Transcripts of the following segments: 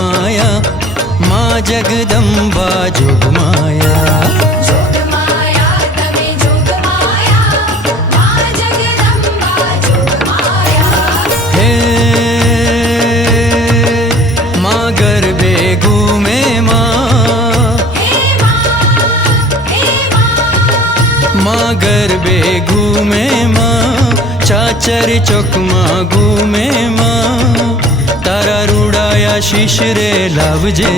जोगमाया माँ जगदम्बा जोगमाया। हे माँ गरबे घूमे माँ गरबे घूमे माँ चाचर चौक माँ घूमे माँ तारा रूड़ाया शीशरे लावजे।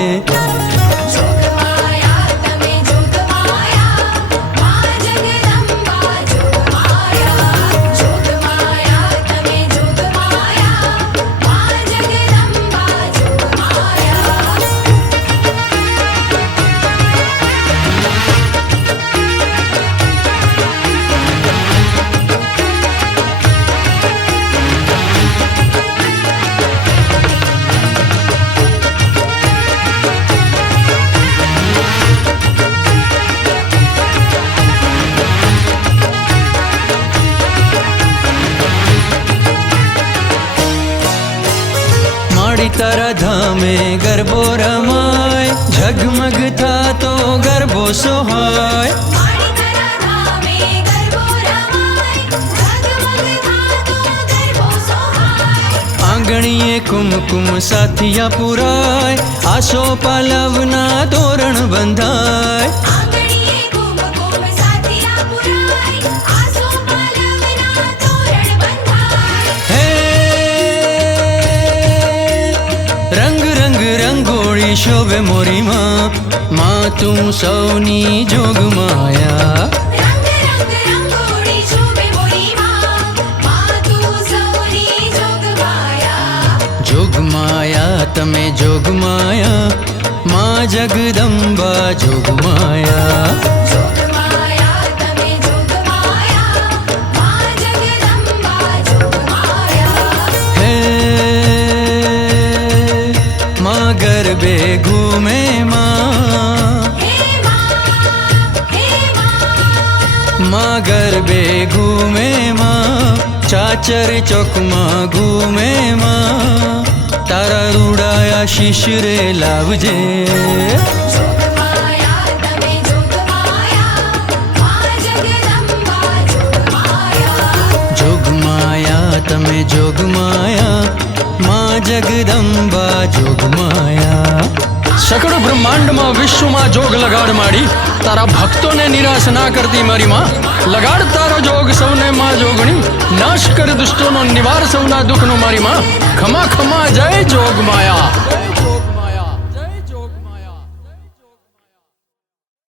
तारा धामे गरबो रमाय झगमग था तो गरबो सोहाय। आंगणीए कुमकुम साथिया पुराय आसो पालवना तोरण बंधाय। रंगोળી शोभे मोरी माँ तू सौनी जोगमाया। जोगमाया तमे जोगमाया माँ जगदम्बा जोगमाया। गरबे घूमे माँ गरबे घूमे माँ चाचर चौक माँ घूमे माँ तारा रूड़ाया शीशरे लावजे। जोगमाया तमे जोगमाया माँ जगदम्बा जोगमाया। सकड़ ब्रह्मांड में विश्व में जोग लगाड़ माड़ी तारा भक्तों ने निराश ना करती मारी माँ। लगाड़ तारो जोग सौने माँ जोगणी नाश कर दुष्टों नो निवार सौना दुख नो मारी माँ। खमा खमा जय जोग माया।